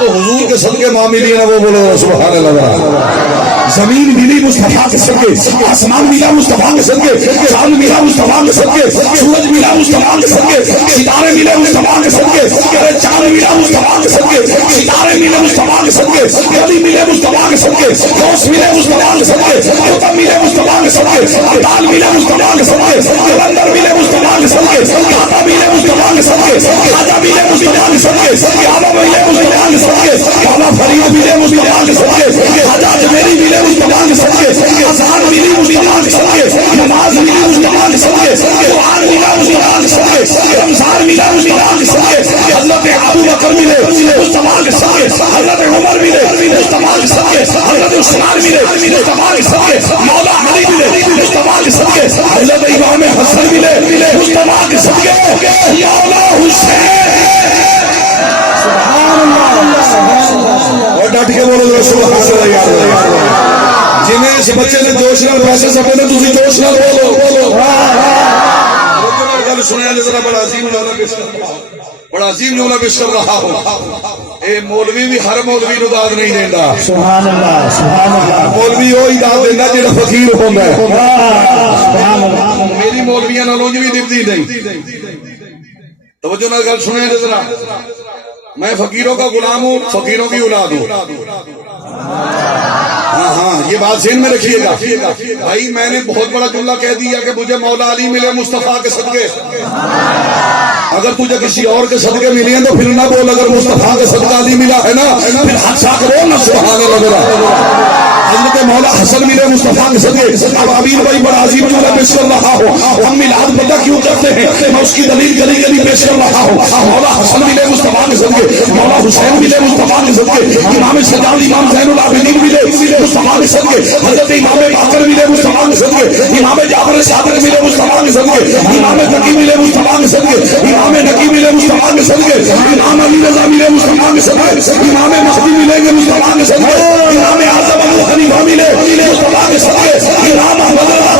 تو حضور کے صدقے ماں ملی نا وہ بولو سبحان اللہ. زمین ملی مصطفیٰ کے صدقے, آسمان ملا مصطفیٰ کے صدقے, چاند ملا مصطفیٰ کے صدقے, سورج ملا مصطفیٰ کے صدقے, ستارے ملے مصطفیٰ کے صدقے, چاند ملا مصطفیٰ کے صدقے, ستارے ملے مصطفیٰ کے صدقے, گلی ملے مصطفیٰ کے صدقے, دوست ملے مصطفیٰ کے صدقے, خطب ملے مصطفیٰ کے صدقے, ابدال ملے مصطفیٰ کے صدقے, کلندر ملے مصطفیٰ کے صدقے, کاتا ملے مصطفیٰ کے صدقے, خواجہ ملے مصطفیٰ کے صدقے, کعبہ ملے مصطفیٰ کے صدقے, کعبہ فرید ملے مصطفیٰ کے صدقے, حجاج میری ملے مصطفیٰ کے صدقے, اذان ملی مصطفیٰ کے صدقے, نماز ملی مصطفیٰ کے صدقے, قرآن ملا مصطفیٰ کے صدقے, رمضان ملا مصطفیٰ کے صدقے, حضرت ابو بکر ملے مصطفیٰ کے صدقے, حضرت عمر ملے مصطفیٰ کے صدقے, حضرت عثمان ملے مصطفیٰ کے صدقے, مولا علی ملے مصطفیٰ کے صدقے, حضرت امام حسن ملے مصطفیٰ کے صدقے, مولا حسین. اور ڈٹ کے بولو سبحان اللہ. جنہیں اس بچے نے جوش نال پیسے سپے نے تسی جوش نال بولو. گل سنیا ذرا بڑا عظیم جملہ پیش کر رہا ہوں, بڑا عظیم جملہ پیش کر رہا ہوں. اے مولوی بھی ہر مولوی نو داد نہیں دیندا. سبحان اللہ سبحان اللہ. مولوی وہی داد دیندا جڑا فقیر ہوندا ہے. سبحان اللہ. میری مولویاں نال اونج بھی دبدی نہیں. توجہ نال گل سنیا ذرا. میں فقیروں کا غلام ہوں, فقیروں کی اولاد ہوں. ہاں ہاں یہ بات ذہن میں رکھیے گا بھائی. میں نے بہت بڑا جملہ کہہ دیا کہ مجھے مولا علی ملے مصطفیٰ کے صدقے. اگر تجھے کسی اور کے صدقے ملی ہیں تو پھر نہ بول. اگر مصطفیٰ کا صدقہ علی ملا ہے نا پھر حادثہ کرو نا سبحان اللہ. حضرت مولا حسن ملے مصطفیٰ کے صدقے. اب عبید بھائی بڑا عظیم جملہ پیش کر رہا ہوں. ہم میلاد پتہ کیوں کرتے ہیں میں اس کی دلیل گلی گلی پیش کر رہا ہوں. مولا حسن ملے مصطفیٰ کے صدقے, مولا حسین ملے مصطفیٰ کے صدقے, امام سجاد امام زین العابدین ملے مصطفیٰ کے صدقے, حضرت امام باقر ملے مصطفیٰ کے صدقے, امام جعفر صادق ملے مصطفیٰ کے صدقے, امام تقی ملے مصطفیٰ کے صدقے, امام نقی ملے مصطفیٰ کے صدقے, امام علی رضا ملے مصطفیٰ کے صدقے, امام مہدی ملیں گے مصطفیٰ کے صدقے, امام اعظم ابو حنیفہ ملے مصطفیٰ کے صدقے, امام احمد رضا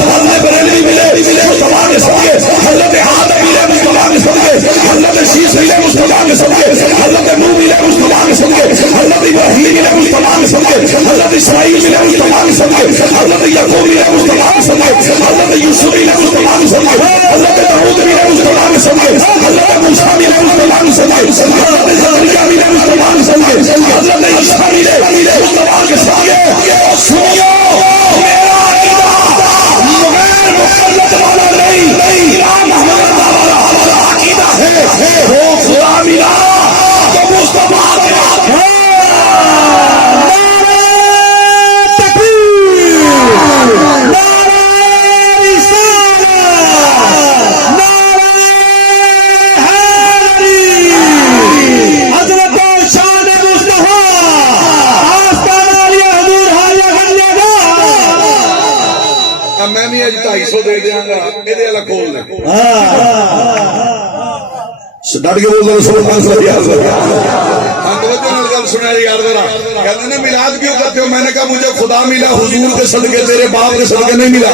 بریلوی ملے مصطفیٰ کے صدقے, حضرت آدم ملے مصطفیٰ کے صدقے, حضرت شیش ملے مصطفیٰ کے صدقے, حضرت نوح ملے مصطفیٰ کے صدقے, حضرت ابراہیم ملے مصطفیٰ کے صدقے, حضرت اسماعیل ملے مصطفیٰ کے صدقے, حضرت یعقوب ملے مصطفیٰ کے صدقے, حضرت یوسف ملے مصطفیٰ کے صدقے, حضرت داؤد ملے مصطفیٰ کے صدقے, حضرت موسیٰ ملے مصطفیٰ کے صدقے, حضرت زکریا ملے مصطفیٰ کے صدقے, حضرت عیسیٰ ملے مصطفیٰ کے صدقے. سنیو میرا عقیدہ بغیر مقلد والا نہیں, امام احمد رضا والا عقیدہ ہے. وہ خدا ملا تو مصطفیٰ کے میں بھی اج 250 دے دیاں گا میرے والا کھول دے. ڈٹ کے بول دو سبحان اللہ. ہم توجہ نال گل سنیا یار ذرا. کہتے ہیں میلاد کیوں کرتے ہو؟ میں نے کہا مجھے خدا ملا حضور کے صدقے, تیرے باپ کے صدقے نہیں ملا.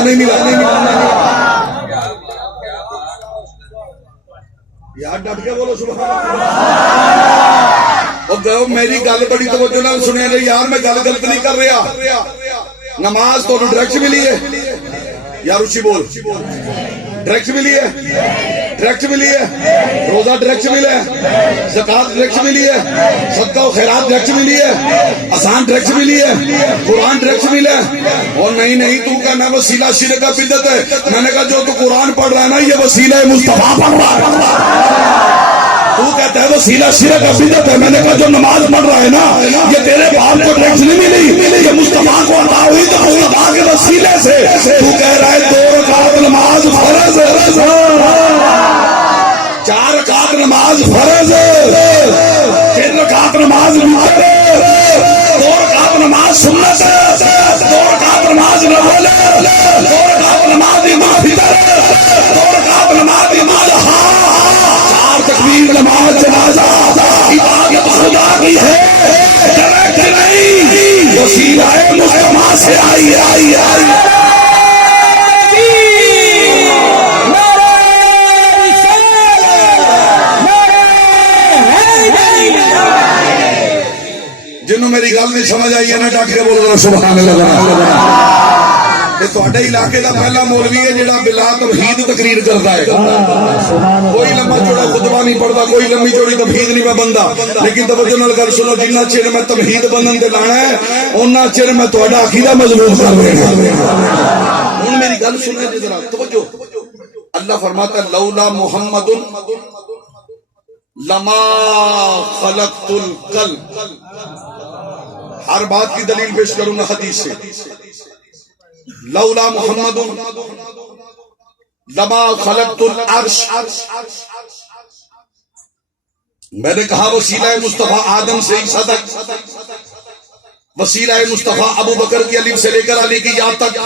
یار ڈٹ کے بولو سبحان اللہ. میری گل بڑی توجہ نال سنیا یار. میں گل غلط نہیں کر رہا. نماز تو ڈائریکٹ ملی ہے یار, اچھی بول. ڈائریکٹ ملی ہے, ڈائریکٹ ملی ہے. روزہ ڈائریکٹ ملا ہے, زکات ڈائریکٹ ملی ہے, صدقہ و خیرات ڈائریکٹ ملی ہے, اذان ڈائریکٹ ملی ہے, قرآن ڈائریکٹ ملا ہے. اور نہیں تو کہنا وسیلہ شرک کا بدعت ہے. میں نے کہا جو تو قرآن پڑھ رہا ہے نا یہ وسیلہ مصطفیٰ پڑھ رہا ہے. تو کہتا ہے وسیلہ شرک کا بدعت ہے. میں نے کہا جو نماز پڑھ رہا ہے نا یہ تیرے باپ کو ڈائریکٹ نہیں ملی, یہ مصطفیٰ کو عطا ہوئی تو مصطفیٰ کے وسیلے سے. تو کہہ رہا ہے 2 رکعت نماز فرض ہے, 4 رکعت نماز فرض ہے, 3 رکعت نماز وتر ہے, 2 رکعت نماز سنت ہے, 2 رکعت نماز نفل ہے, 2 رکعت نماز امام فطر ہے, 2 رکعت نماز امام تکبیر نماز جنازہ عبادت خدا کی ہے, ڈائریکٹ نہیں. وسیلہ مصطفیٰ سے آئی. میری گل نہیں سمجھ آئی ہے نا ڈٹ کے بول رہا سبحان اللہ. یہ تھوڑے علاقے کا پہلا مولوی ہے جڑا بلا توحید تقریر کرتا ہے. کوئی لمبا چوڑا خطبہ نہیں پڑھتا, کوئی لمبی چوڑی توحید نہیں بنتا, لیکن توجہ نال گل سنو, جنہ چر میں توحید بندن تے لانا ہے اُنہ چر میں تہاڈا عقیدہ مضبوط کر رہا ہوں. ہن میری گل سنو جی ذرا توجہ. اللہ فرماتا ہے لولا محمد لما خلقت القلب. ہر بات کی دلیل پیش کروں گا حدیث سے. لولا محمد لما خلقت العرش. میں نے کہا وسیلہ مصطفیٰ آدم سے عیسیٰ تک, وسیلہ مصطفیٰ ابو بکر کی الف سے لے کر علی کی یا تک.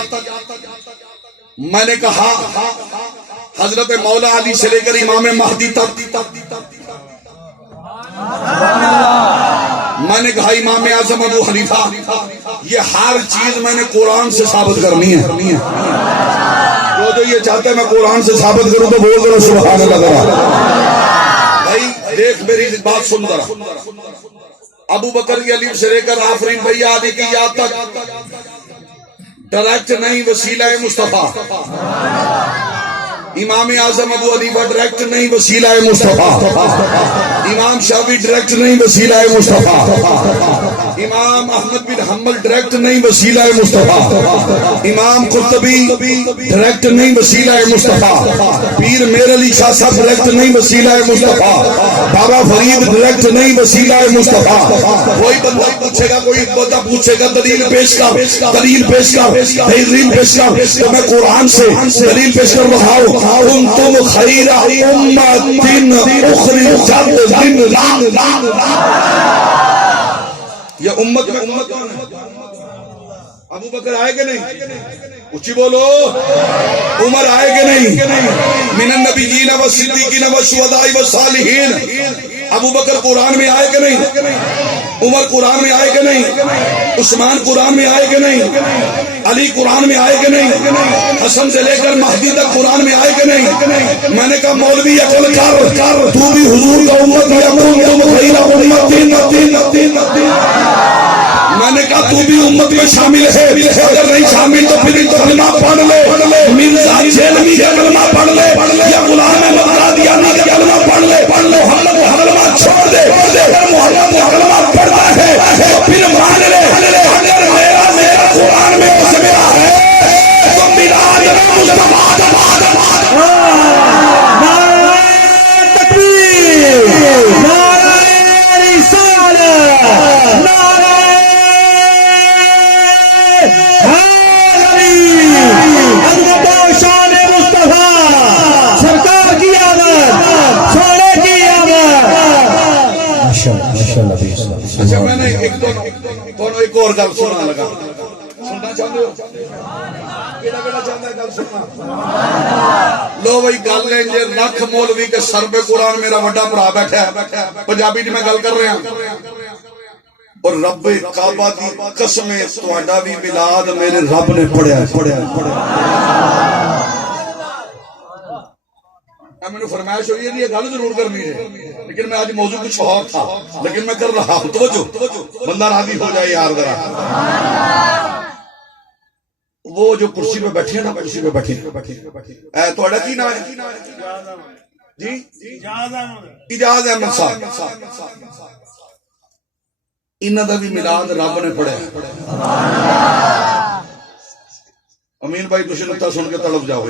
میں نے کہا حضرت مولا علی سے لے کر امام مہدی تک. میں نے کہا امام اعظم ابو حنیفہ. یہ ہر چیز میں نے قرآن سے ثابت کرنی ہے. جو یہ چاہتے ہیں میں قرآن سے ثابت کروں تو بول دو سبحان اللہ. بھائی دیکھ میری بات سن ذرا. ابو بکر کی الف سے لے کر آفرین بھیا علی کی یا تک ڈائریکٹ نہیں, وسیلہ مصطفیٰ. امام اعظم ابو حنیفہ ڈائریکٹ نہیں, وسیلہ مصطفیٰ. امام شافعی ڈائریکٹ نہیں, وسیلہ مصطفیٰ. امام احمد بن حنبل ڈائریکٹ نہیں, وسیلہ مصطفیٰ. امام قرطبی ڈائریکٹ نہیں, وسیلہ مصطفیٰ. پیر میر علی شاہ صاحب ڈائریکٹ نہیں, وسیلہ مصطفیٰ. بابا فرید ڈائریکٹ نہیں, وسیلہ مصطفیٰ. کوئی بندہ پوچھے گا, کوئی بندہ پوچھے گا دلیل پیش کر, دلیل پیش کر, دلیل پیش کر, تو میں قرآن سے دلیل پیش کر بتاؤ. تم خیر امت اخرجت للناس. یہ امت میں امت کون ہے؟ ابو بکر آئے کہ نہیں؟ اچھی بولو. عمر آئے کہ نہیں؟ من النبیین والصدیقین والشہداء والصالحین. ابو بکر قرآن میں آئے کہ نہیں؟ عمر قرآن میں آئے کہ نہیں؟ عثمان قرآن میں آئے کہ نہیں؟ علی قرآن میں آئے کہ نہیں؟ حسن سے لے کر مہدی تک قرآن میں آئے کہ نہیں؟ میں نے کہا مولوی عقل کر, تو بھی حضور کا امت یا تم خیر امت. میں نے کہا تو بھی امت میں شامل ہے, اگر نہیں شامل تو پھر کلمہ پڑھ لے, مرزا جیلوی کا کلمہ پڑھ لے, یا غلام بغدادیانی کا کلمہ پڑھ لے. محمد کلمہ چھوڑ دے, اگر محمد کلمہ پڑھتا ہے تو پھر مان لے اگر میرا قرآن میں مسئلہ ہے تو میلاد مصطفیٰ. اچھا میں نے ایک اور گل سننا لگا, سننا چاہتے ہو؟ کیڑا چاہتا ہے گل سننا؟ لو بھائی گل ہے جی لکھ مولوی کے سر پہ قرآن میرا بڑا بھرا بیٹھا ہے, پنجابی میں گل کر رہا ہوں, اور رب کعبہ دی قسم تہاڈا بھی میلاد میرے رب نے پڑھیا. میں نے فرمائش ہوئی ہے یہ گل ضرور کرنی ہے, لیکن میں آج موضوع کچھ اور تھا لیکن میں کر رہا ہوں. توجہ, بندہ راضی ہو جائے یار ذرا. وہ جو کرسی پہ بیٹھی ہے نا, کرسی پہ بیٹھی تہاڈا کی نام ہے جی؟ اجاز احمد صاحب. انہاں دا بھی میلاد رب نے پڑھیا. امین بھائی تسی نقطہ سن کے تڑپ جاؤ.